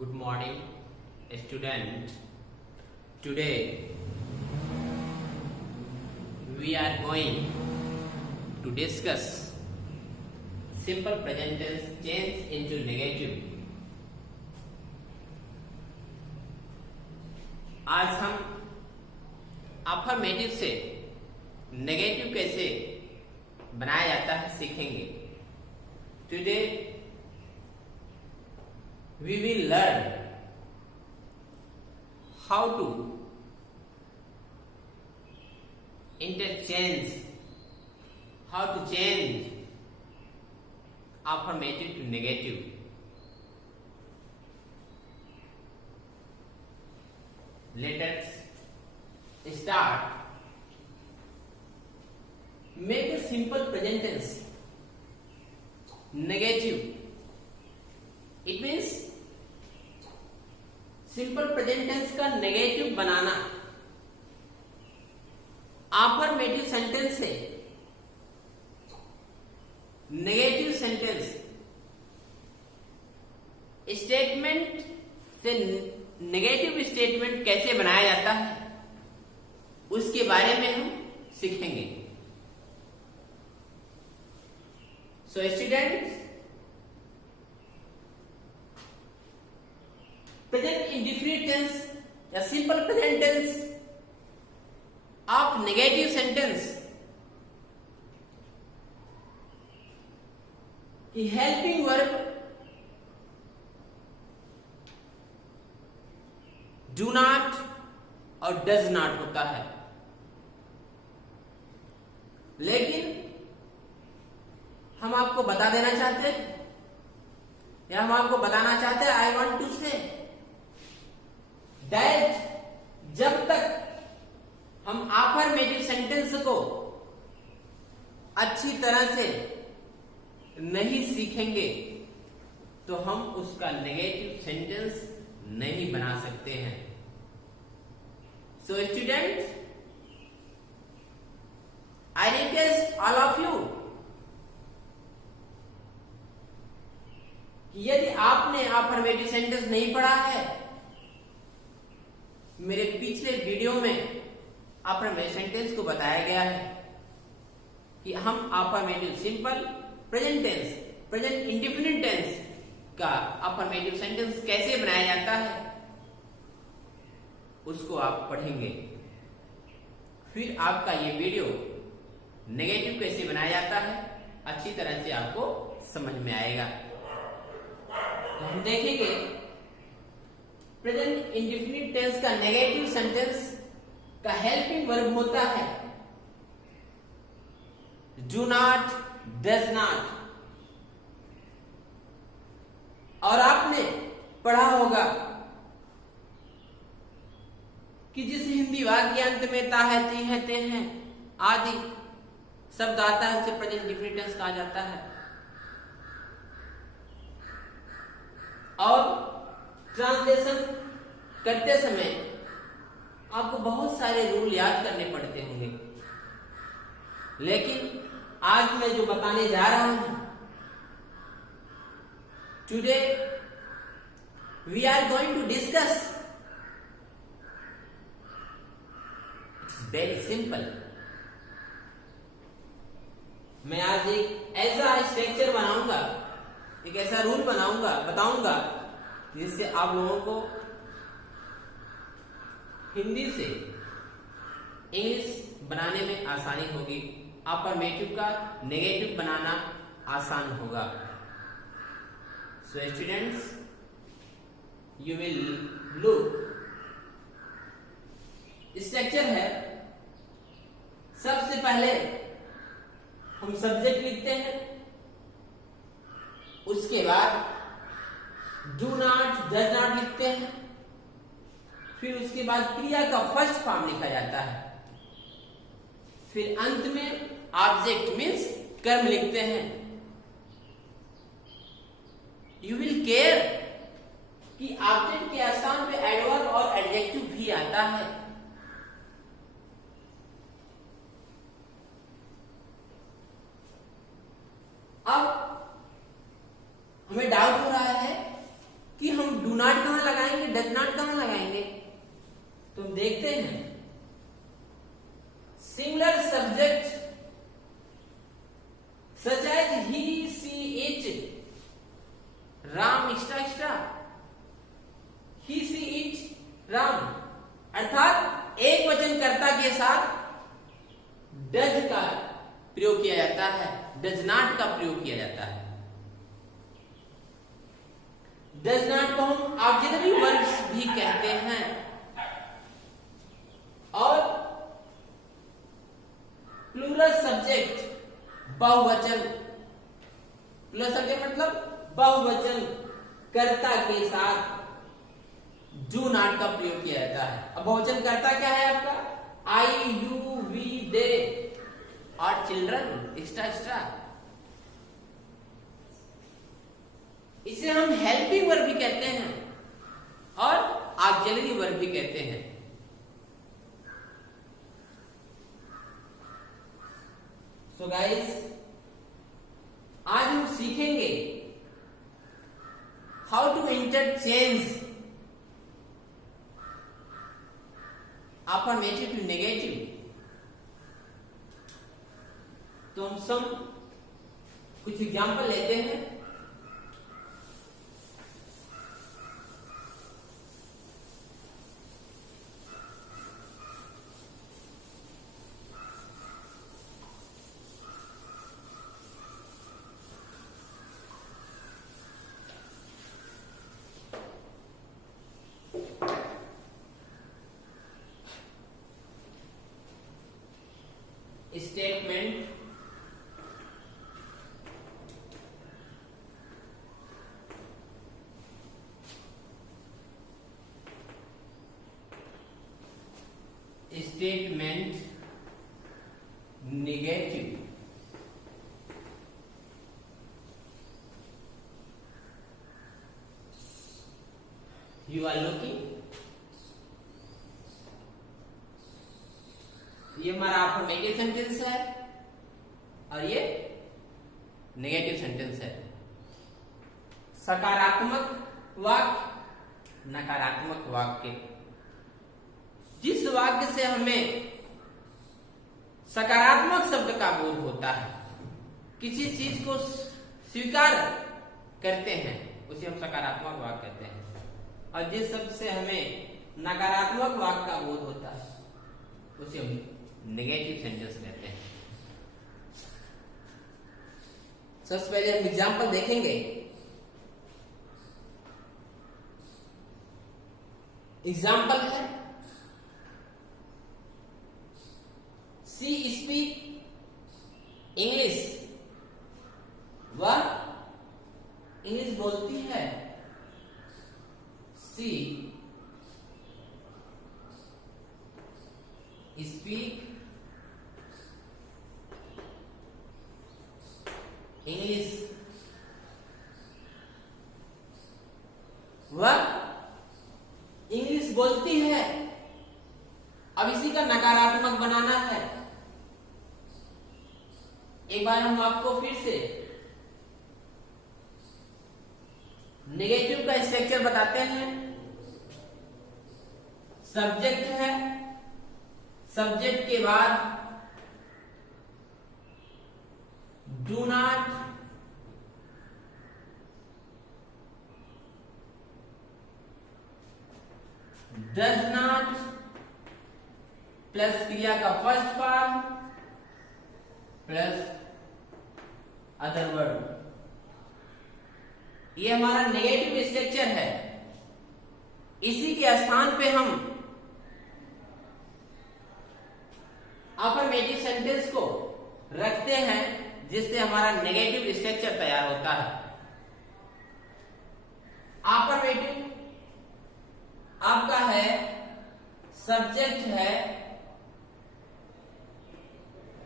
Good morning, student. Today we are going to discuss simple present tense change into negative. आज हम affirmative से negative कैसे बनाया जाता है सीखेंगे. Today we will learn how to change affirmative to negative. Let us start. Make a simple present tense negative. It means simple present tense का negative बनाना. अफर्मेटिव सेंटेंस से नेगेटिव सेंटेंस स्टेटमेंट से negative statement कैसे बनाया जाता है उसके बारे में हम सीखेंगे. So students, present indefinite tense या simple present tense of negative sentence की helping verb do not और does not होता है. लेकिन हम आपको बता देना चाहते हैं या हम आपको बताना चाहते हैं, I want to say that जब तक हम अफर्मेटिव सेंटेंस को अच्छी तरह से नहीं सीखेंगे तो हम उसका नेगेटिव सेंटेंस नहीं बना सकते हैं. So students, I request all of you कि यदि आपने अफर्मेटिव सेंटेंस नहीं पढ़ा है, मेरे पिछले वीडियो में अफर्मेटिव सेंटेंस को बताया गया है कि हम affirmative simple present tense, present indefinite tense का अफर्मेटिव सेंटेंस कैसे बनाया जाता है उसको आप पढ़ेंगे. फिर आपका ये वीडियो नेगेटिव कैसे बनाया जाता है अच्छी तरह से आपको समझ में आएगा. तो हम देखेंगे प्रेजेंट इंडेफिनिट टेंस का नेगेटिव सेंटेंस का हेल्पिंग वर्ब होता है डू नॉट, डज नॉट. और आपने पढ़ा होगा कि जिस हिंदी वाक्य अंत में ता है, ती है, ते हैं आदि शब्द आता है उसे प्रेजेंट इंडेफिनिट टेंस कहा जाता है. और ट्रांसलेशन करते समय आपको बहुत सारे रूल याद करने पड़ते होंगे, लेकिन आज मैं जो बताने जा रहा हूं, today we are going to discuss, it's very simple. मैं आज एक ऐसा स्ट्रक्चर बनाऊंगा, एक ऐसा रूल बताऊंगा जिससे आप लोगों को हिंदी से इंग्लिश बनाने में आसानी होगी, अफर्मेटिव का नेगेटिव बनाना आसान होगा. So students, you will look, structure है. सबसे पहले हम सब्जेक्ट लिखते हैं, उसके बाद डू नॉट, डज नॉट लिखते हैं, फिर उसके बाद क्रिया का फर्स्ट फॉर्म लिखा जाता है, फिर अंत में ऑब्जेक्ट मीन्स कर्म लिखते हैं. यू विल केयर कि ऑब्जेक्ट के स्थान पे एडवर्ब और एडजेक्टिव भी आता है. अब हमें डाउट हो रहा है कि हम हम डू नॉट कहां लगाएंगे, डज नॉट कहां लगाएंगे? तो हम देखते हैं singular subject such as he, she, it, Ram, extra extra, he, she, it, Ram, अर्थात एक वचन कर्ता के साथ डज का प्रयोग किया जाता है, डज नॉट का प्रयोग किया जाता है। डज नॉट को हम ऑक्सिलरी वर्ब्स भी कहते हैं। और प्लूरल सब्जेक्ट बहुवचन, प्लूरल सब्जेक्ट मतलब बहुवचन कर्ता के साथ डू नॉट का प्रयोग किया जाता है। अब बहुवचन कर्ता क्या है आपका? आई, यू, वी, दे और चिल्ड्रन, एक्स्ट्रा एक्स्ट्रा। इसे हम हेल्पिंग वर्ब भी कहते हैं और ऑक्सिलरी वर्ब भी कहते हैं। सो गाइस, आज हम सीखेंगे how to interchange affirmative to negative. तो हम सब कुछ एग्जाम्पल लेते हैं। Statement negative. You are looking, ये हमारा अफर्मेटिव सेंटेंस है और ये नेगेटिव सेंटेंस है। सकारात्मक वाक्य, नकारात्मक वाक्य। जिस वाक्य से हमें सकारात्मक शब्द का बोध होता है, किसी चीज को स्वीकार करते हैं, उसे हम सकारात्मक वाक्य कहते हैं। और जिस शब्द से हमें नकारात्मक वाक्य का बोध होता है, उसे हम नेगेटिव सेंटेंस कहते हैं। सबसे पहले हम एग्जाम्पल देखेंगे। एग्जाम्पल है सी स्पीक इंग्लिश, वह इंग्लिश बोलती है। सी स्पीक इंग्लिश, वह इंग्लिश बोलती है। अब इसी का नकारात्मक बनाना है। एक बार हम आपको फिर से नेगेटिव का स्ट्रक्चर बताते हैं। सब्जेक्ट है, सब्जेक्ट के बाद do not, does not plus क्रिया का first form plus other word. ये हमारा नेगेटिव स्ट्रक्चर है। इसी के स्थान पे हम अफर्मेटिव सेंटेंस को रखते हैं, जिससे हमारा नेगेटिव स्ट्रक्चर तैयार होता है। अफर्मेटिव आपका है, सब्जेक्ट है,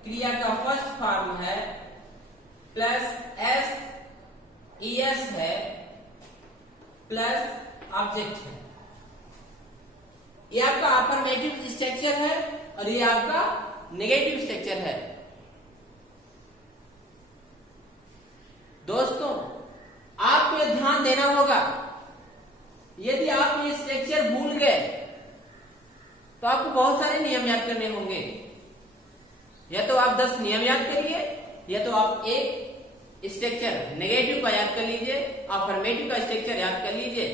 क्रिया का फर्स्ट फॉर्म है, प्लस एस ईएस है, प्लस ऑब्जेक्ट है। ये आपका अफर्मेटिव स्ट्रक्चर है और ये आपका नेगेटिव स्ट्रक्चर है। दोस्तों, आपको ध्यान देना होगा नियम याद करने होंगे। या तो आप 10 नियम याद करिए, या तो आप एक स्ट्रक्चर नेगेटिव का याद कर लीजिए, अफर्मेटिव का स्ट्रक्चर याद कर लीजिए।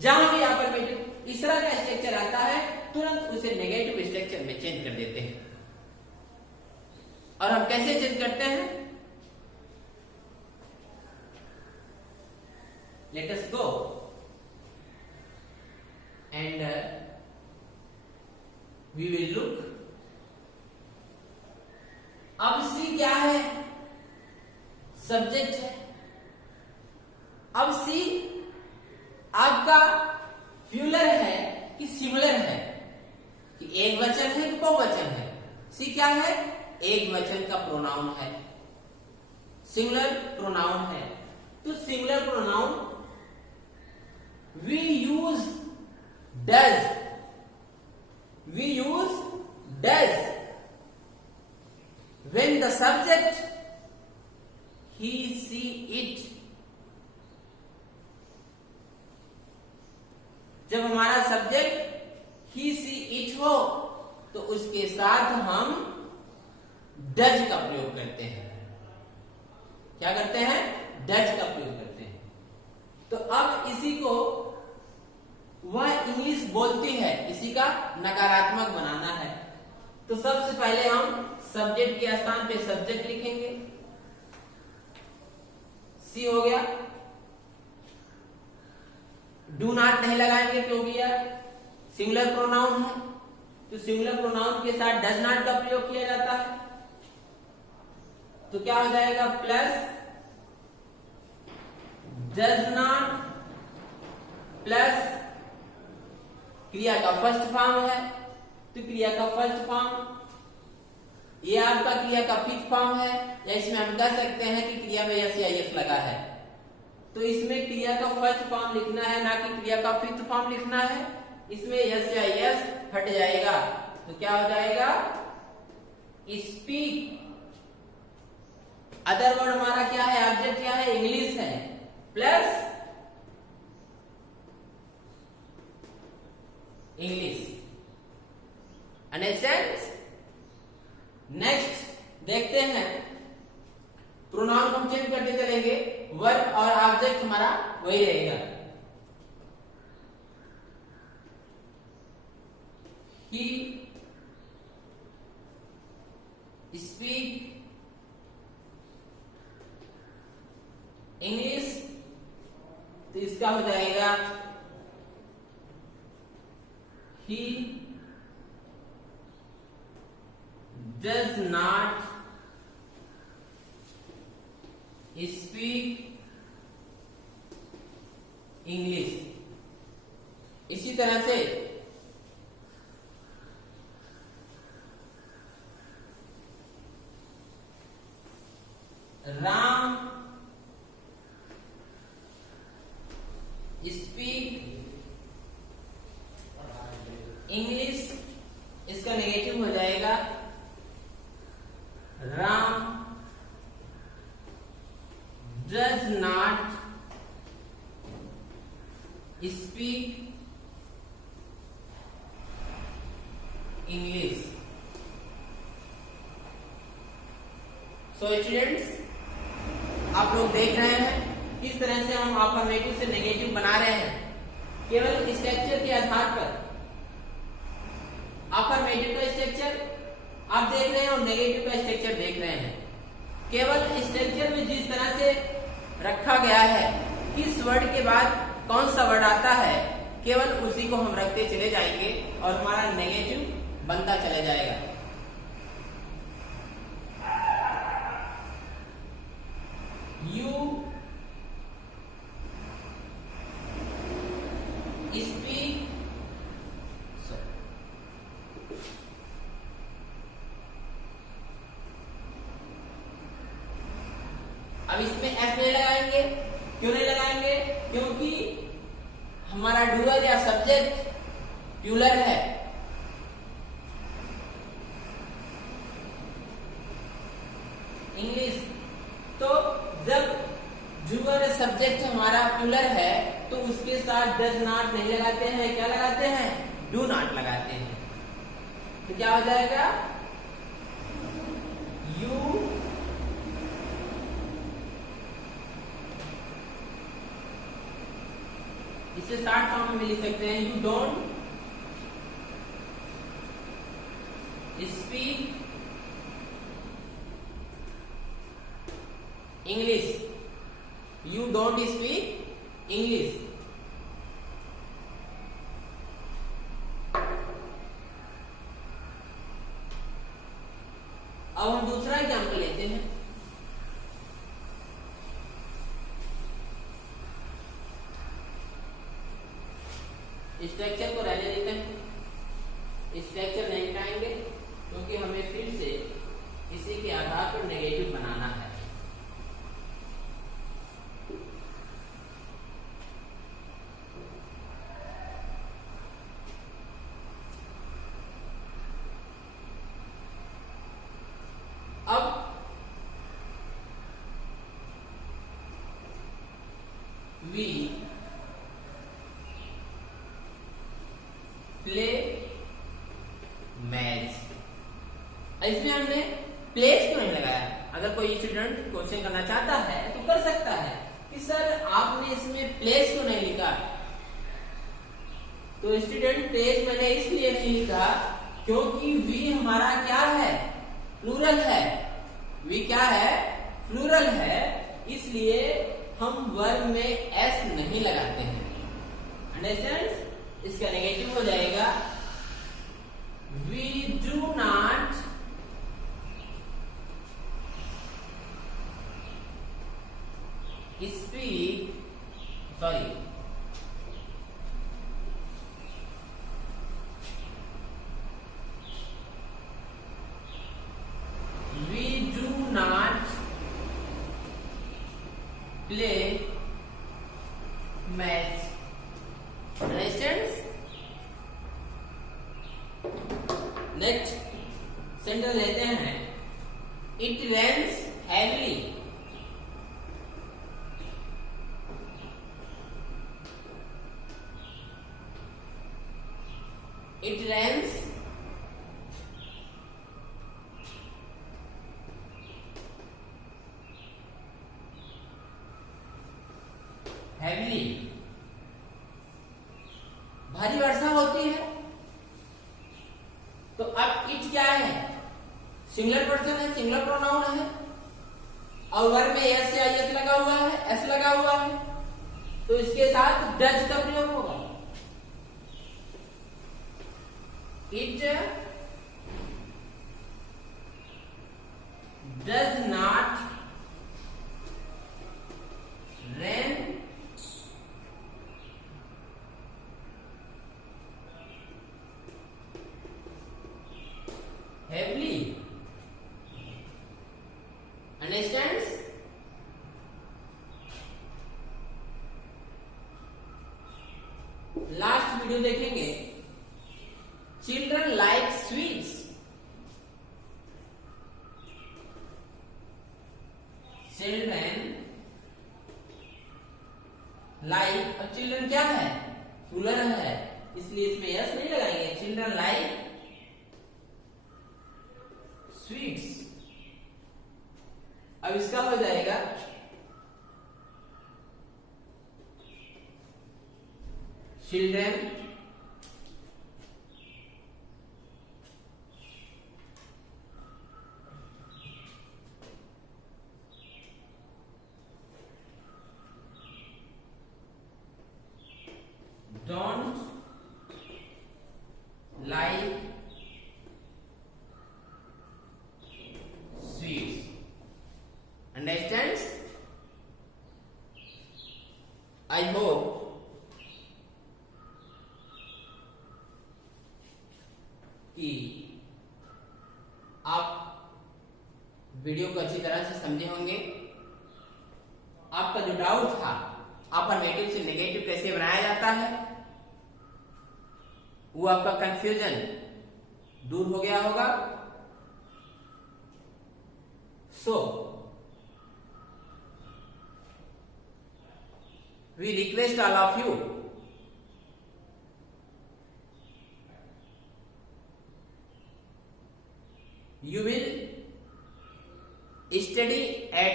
जहां भी अफर्मेटिव इस तरह का स्ट्रक्चर आता है तुरंत उसे नेगेटिव स्ट्रक्चर में चेंज कर देते हैं। और हम कैसे चेंज करते हैं? Let us go and we will look. अब सी क्या है? सब्जेक्ट है। अब सी आपका प्लूरल है कि सिंगुलर है, कि एक वचन है कि बहुवचन है? सी क्या है? एक वचन का प्रोनाउन है, सिंगुलर प्रोनाउन है। तो singular pronoun we use does, we use does when the subject he she it. जब हमारा सब्जेक्ट ही सी इट हो तो उसके साथ हम डज का प्रयोग करते हैं। क्या करते हैं? डज का प्रयोग करते हैं। तो अब इसी को वह इंग्लिश बोलती है, इसी का नकारात्मक बनाना है। तो सबसे पहले हम सब्जेक्ट के स्थान पे सब्जेक्ट लिखेंगे, सी हो गया। डू नॉट नहीं लगाएंगे क्योंकि यह सिंगुलर प्रोनाउन है, तो सिंगुलर प्रोनाउन के साथ डज नॉट का प्रयोग किया जाता है। तो क्या हो जाएगा? प्लस डज नॉट प्लस क्रिया का फर्स्ट फॉर्म है, तो क्रिया का फर्स्ट फॉर्म, ये आपका क्रिया का फिफ्थ फॉर्म है, या इसमें हम कह सकते हैं कि क्रिया में यस या यस लगा है, तो इसमें क्रिया का फर्स्ट फॉर्म लिखना है, ना कि क्रिया का फिफ्थ फॉर्म लिखना है। इसमें यस या यस हट जाएगा, तो क्या हो जाएगा? स्पीक। अदर वर्ड हमारा क्या है? ऑब्जेक्ट क्या है? इंग्लिश है, प्लस इंग्लिश। अंडरस्टैंड? नेक्स्ट देखते हैं, प्रोनाउन हम चेंज करते चलेंगे, वर्ब और ऑब्जेक्ट हमारा वही रहेगा। ही स्पीक इंग्लिश, तो इसका हो जाएगा he does not speak English। इसी तरह से राम स्पीक इंग्लिश, इसका नेगेटिव हो जाएगा Ram does not speak English. So students, आप लोग देख रहे हैं किस तरह से हम अफर्मेटिव से नेगेटिव बना रहे हैं। केवल स्ट्रक्चर के आधार पर अफर्मेटिव का स्ट्रक्चर आप देख रहे हैं और नेगेटिव का स्ट्रक्चर देख रहे हैं। केवल स्ट्रक्चर में जिस तरह से रखा गया है, किस वर्ड के बाद कौन सा वर्ड आता है, केवल उसी को हम रखते चले जाएंगे और हमारा नेगेटिव बनता चला जाएगा। यू स्पीक, अब इसमें एस नहीं लगाएंगे। क्यों नहीं लगाएंगे? क्योंकि हमारा डूअर या सब्जेक्ट प्लूरल है। इंग्लिश, तो जब डूअर सब्जेक्ट हमारा प्लूरल है तो उसके साथ डज नॉट नहीं लगाते हैं, क्या लगाते हैं? डू नॉट लगाते हैं। तो क्या हो जाएगा, यू इसे शॉर्ट फॉर्म में लिख सकते हैं, you don't speak English, you don't speak English. अब हम दूसरा एग्जाम्पल लेते हैं। स्ट्रक्चर को रहने देते हैं, स्ट्रक्चर नहीं मिटाएंगे क्योंकि हमें फिर से इसी के आधार पर नेगेटिव बनाना है। अब वी प्ले मैच, इसमें हमने प्लेस क्यों नहीं लगाया? अगर कोई स्टूडेंट क्वेश्चन करना चाहता है तो कर सकता है कि सर आपने इसमें प्लेस क्यों नहीं लिखा। तो स्टूडेंट प्लेस मैंने इसलिए नहीं लिखा क्योंकि वी हमारा क्या है, प्लूरल है। वी क्या है, प्लूरल है, इसलिए हम वर्ब में एस नहीं लगाते हैं। अंडरस्टैंड? इसका नेगेटिव हो जाएगा, we do not speak, sorry, we do not play match. Next sentence लेते हैं, it rains heavily. It rains heavily, भारी वर्षा होती है। तो अब इट क्या है, सिंगुलर पर्सन है, सिंगुलर प्रोनाउन है, और वर्ब में एस या एस लगा हुआ है, एस लगा हुआ है, तो इसके साथ डज का प्रयोग होगा। It does not rain heavily. Understands? Last video देखेंगे, children like sweets. Children like, अब चिल्ड्रन क्या है, प्लूरल है, इसलिए इसमें यस नहीं लगाएंगे। Children like sweets. अब इसका हो जाएगा, children don't like sweets. Understands? I hope कि आप वीडियो को अच्छी तरह से समझे होंगे। आपका जो डाउट था अफर्मेटिव से नेगेटिव कैसे बनाया जाता है, वो आपका कंफ्यूजन दूर हो गया होगा। So we request all of you You will study at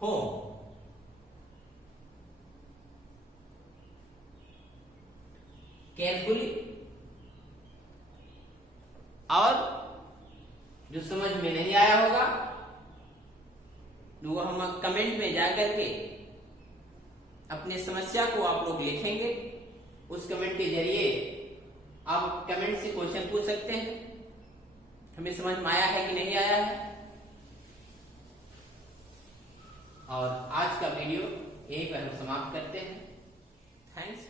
home. Carefully. और जो समझ में नहीं आया होगा वो हम कमेंट में जाकर के अपनी समस्या को आप लोग लिखेंगे। उस कमेंट के जरिए आप कमेंट से क्वेश्चन पूछ सकते हैं, हमें समझ में आया है कि नहीं आया है। और आज का वीडियो यहीं पर हम समाप्त करते हैं। थैंक्स।